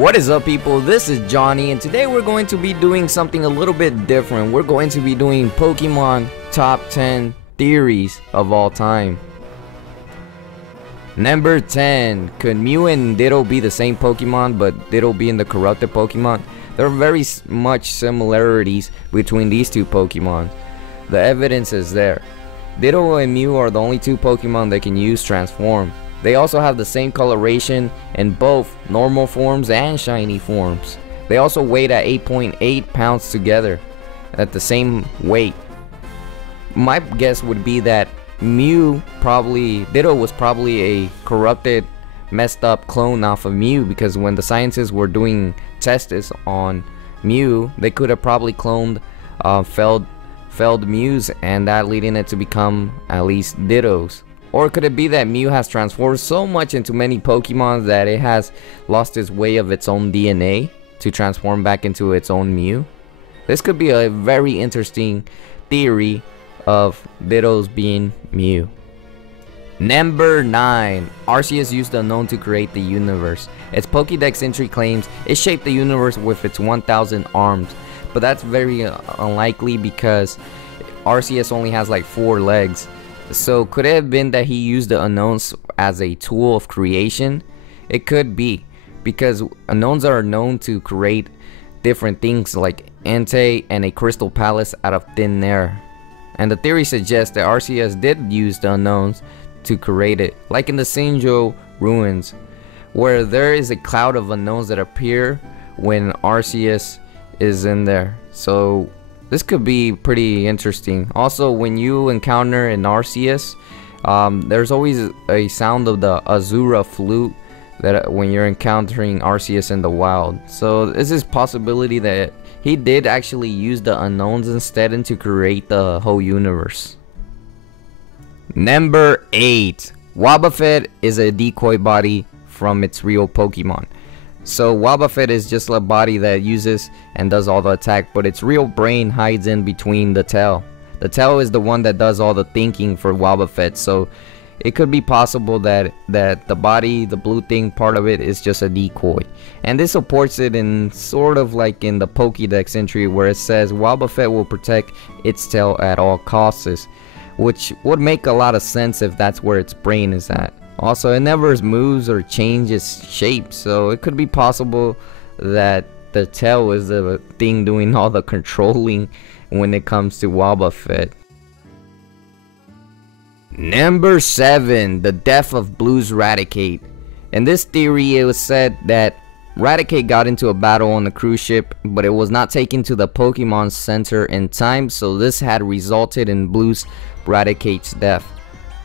What is up, people? This is Johnny, and today we're going to be doing something a little bit different. We're going to be doing Pokemon top 10 theories of all time. Number 10. Could Mew and Ditto be the same Pokemon, but Ditto being the corrupted Pokemon? There are very much similarities between these two Pokemon. The evidence is there. Ditto and Mew are the only two Pokemon that can use Transform. They also have the same coloration in both normal forms and shiny forms. They also weighed at 8.8 pounds together, at the same weight. My guess would be that Ditto was probably a corrupted, messed up clone off of Mew, because when the scientists were doing tests on Mew, they could have probably cloned failed Mews, and that leading it to become at least Dittos. Or could it be that Mew has transformed so much into many Pokemon that it has lost its way of its own DNA to transform back into its own Mew? This could be a very interesting theory of Dittos being Mew. Number 9. Arceus used the unknown to create the universe. Its Pokédex entry claims it shaped the universe with its 1,000 arms, but that's very unlikely because Arceus only has like 4 legs. So could it have been that he used the unknowns as a tool of creation? It could be, because unknowns are known to create different things like Entei and a crystal palace out of thin air. And the theory suggests that Arceus did use the unknowns to create it, like in the Sinjo ruins, where there is a cloud of unknowns that appear when Arceus is in there. So this could be pretty interesting. Also, when you encounter an Arceus, there's always a sound of the Azura flute that when you're encountering Arceus in the wild. So this is possibility that he did actually use the unknowns instead and to create the whole universe. Number 8. Wobbuffet is a decoy body from its real Pokemon. So Wobbuffet is just a body that uses and does all the attack, but its real brain hides in between the tail. The tail is the one that does all the thinking for Wobbuffet, so it could be possible that the body, the blue thing part of it, is just a decoy. And this supports it in sort of like in the Pokédex entry where it says Wobbuffet will protect its tail at all costs, which would make a lot of sense if that's where its brain is at. Also, it never moves or changes shape, so it could be possible that the tail is the thing doing all the controlling when it comes to Wobbuffet. Number 7. The death of Blue's Raticate. In this theory, it was said that Raticate got into a battle on the cruise ship, but it was not taken to the Pokemon Center in time, so this had resulted in Blue's Raticate's death.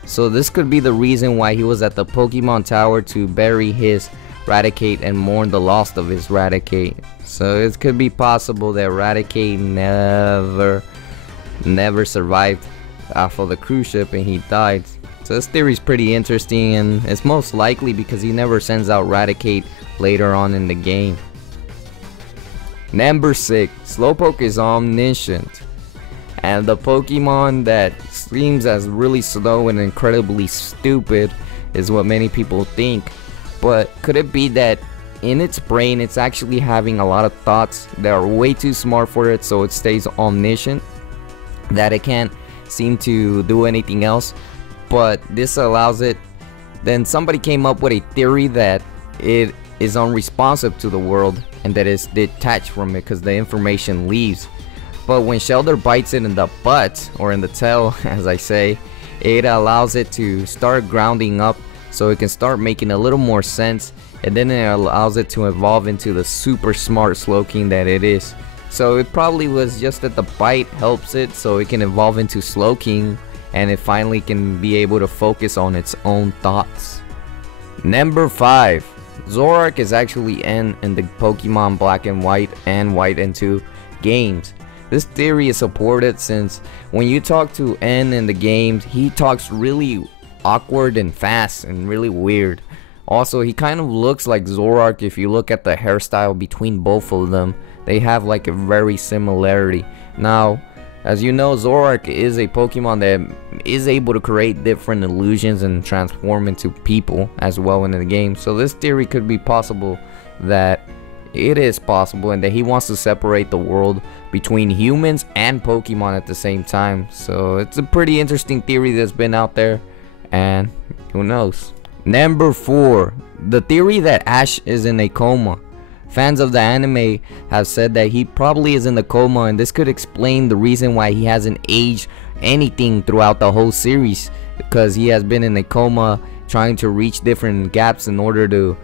So this could be the reason why he was at the Pokemon Tower to bury his Raticate and mourn the loss of his Raticate. So it could be possible that Raticate never survived off of the cruise ship and he died. So this theory is pretty interesting, and it's most likely because he never sends out Raticate later on in the game. Number 6. Slowpoke is omniscient, and the Pokemon that seems as really slow and incredibly stupid is what many people think. But could it be that in its brain it's actually having a lot of thoughts that are way too smart for it, so it stays omniscient, that it can't seem to do anything else, but this allows it? Then somebody came up with a theory that it is unresponsive to the world and that it's detached from it because the information leaves. But when Shelter bites it in the butt, or in the tail as I say, it allows it to start grounding up so it can start making a little more sense, and then it allows it to evolve into the super smart Slowking that it is. So it probably was just that the bite helps it so it can evolve into Slowking, and it finally can be able to focus on its own thoughts. Number 5. Zorich is actually N in the Pokemon Black and White and White and 2 games. This theory is supported since when you talk to N in the games, he talks really awkward and fast and really weird. Also, he kind of looks like Zorich if you look at the hairstyle between both of them. They have like a very similarity. Now, as you know, Zorich is a Pokemon that is able to create different illusions and transform into people as well in the game. So this theory could be possible that it is possible, and that he wants to separate the world between humans and Pokemon at the same time. So it's a pretty interesting theory that's been out there, and who knows. Number 4, the theory that Ash is in a coma. Fans of the anime have said that he probably is in a coma, and this could explain the reason why he hasn't aged anything throughout the whole series, because he has been in a coma trying to reach different gaps in order to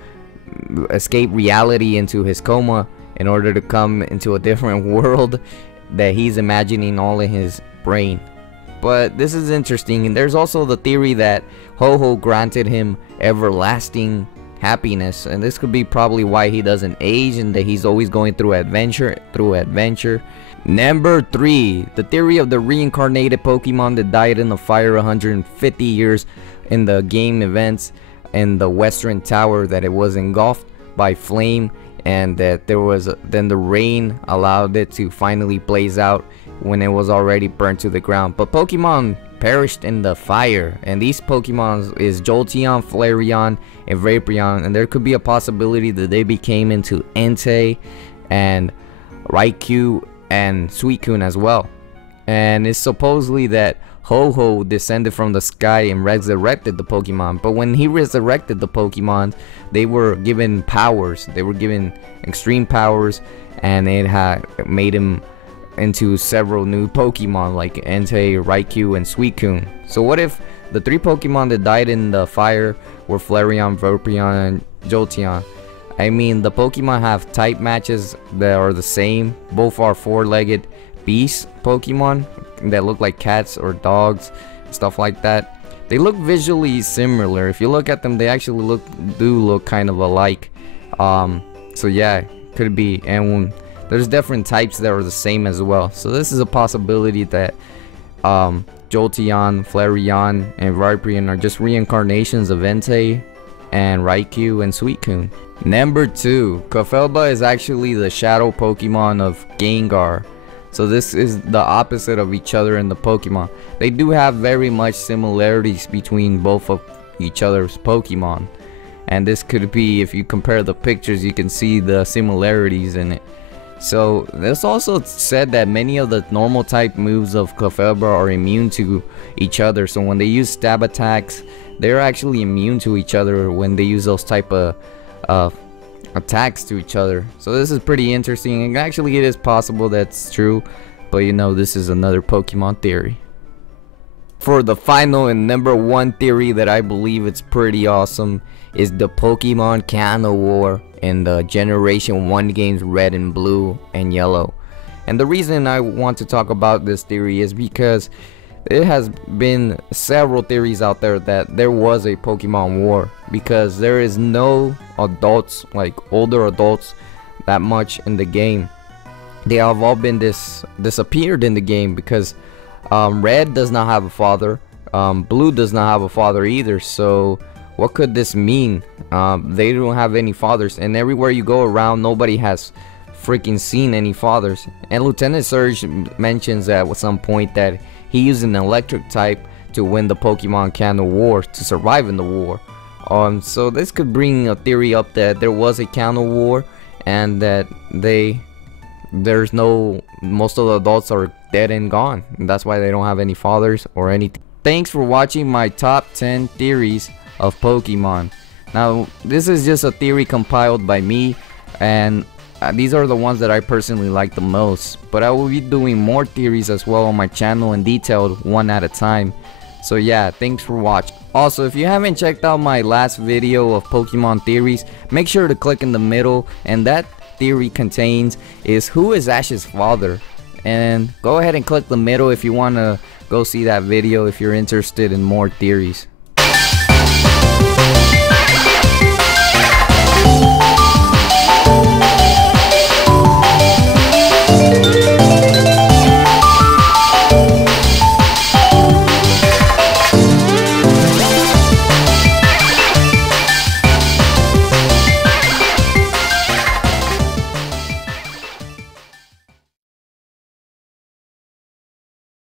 escape reality into his coma, in order to come into a different world that he's imagining all in his brain. But this is interesting. And there's also the theory that Ho-Oh granted him everlasting happiness, and this could be probably why he doesn't age, and that he's always going through adventure. Number 3, the theory of the reincarnated Pokemon that died in the fire 150 years in the game events in the Western Tower, that it was engulfed by flame, and that there was then the rain allowed it to finally blaze out when it was already burnt to the ground. But Pokemon perished in the fire, and these Pokemon is Jolteon, Flareon, and Vaporeon, and there could be a possibility that they became into Entei and Raikou and Suicune as well. And it's supposedly that Ho-Oh descended from the sky and resurrected the Pokemon, but when he resurrected the Pokemon, they were given powers. They were given extreme powers, and it had made him into several new Pokemon like Entei, Raikou, and Suicune. So what if the 3 Pokemon that died in the fire were Flareon, Vaporeon, and Jolteon? I mean, the Pokemon have type matches that are the same. Both are 4-legged beast Pokemon that look like cats or dogs, stuff like that. They look visually similar. If you look at them, they actually do look kind of alike. So yeah, could be. And there's different types that are the same as well. So this is a possibility that Jolteon, Flareon, and Vaporeon are just reincarnations of Entei and Raikou and Suicune. Number 2, Clefairy is actually the shadow Pokemon of Gengar. So this is the opposite of each other in the Pokemon. They do have very much similarities between both of each other's Pokemon. And this could be, if you compare the pictures, you can see the similarities in it. So it's also said that many of the normal type moves of Clefairy are immune to each other. So when they use stab attacks, they're actually immune to each other when they use those type of attacks to each other. So this is pretty interesting, and actually it is possible that's true, but you know, this is another Pokemon theory. For the final and number 1 theory that I believe it's pretty awesome is the Pokemon Canon War in the Generation 1 games Red and Blue and Yellow. And the reason I want to talk about this theory is because it has been several theories out there that there was a Pokemon War, because there is no adults, like older adults, that much in the game. They have all been disappeared in the game, because Red does not have a father, Blue does not have a father either. So what could this mean? They don't have any fathers, and everywhere you go around, nobody has freaking seen any fathers. And Lieutenant Surge mentions at some point that he used an electric type to win the Pokemon Canon War, to survive in the war. So this could bring a theory up that there was a Canon War, and that most of the adults are dead and gone, and that's why they don't have any fathers or anything. Thanks for watching my top 10 theories of Pokemon. Now this is just a theory compiled by me, and these are the ones that I personally like the most, but I will be doing more theories as well on my channel, and detailed one at a time. So yeah, thanks for watching. Also, if you haven't checked out my last video of Pokemon theories, make sure to click in the middle, and that theory contains is who is Ash's father. And go ahead and click the middle if you want to go see that video if you're interested in more theories.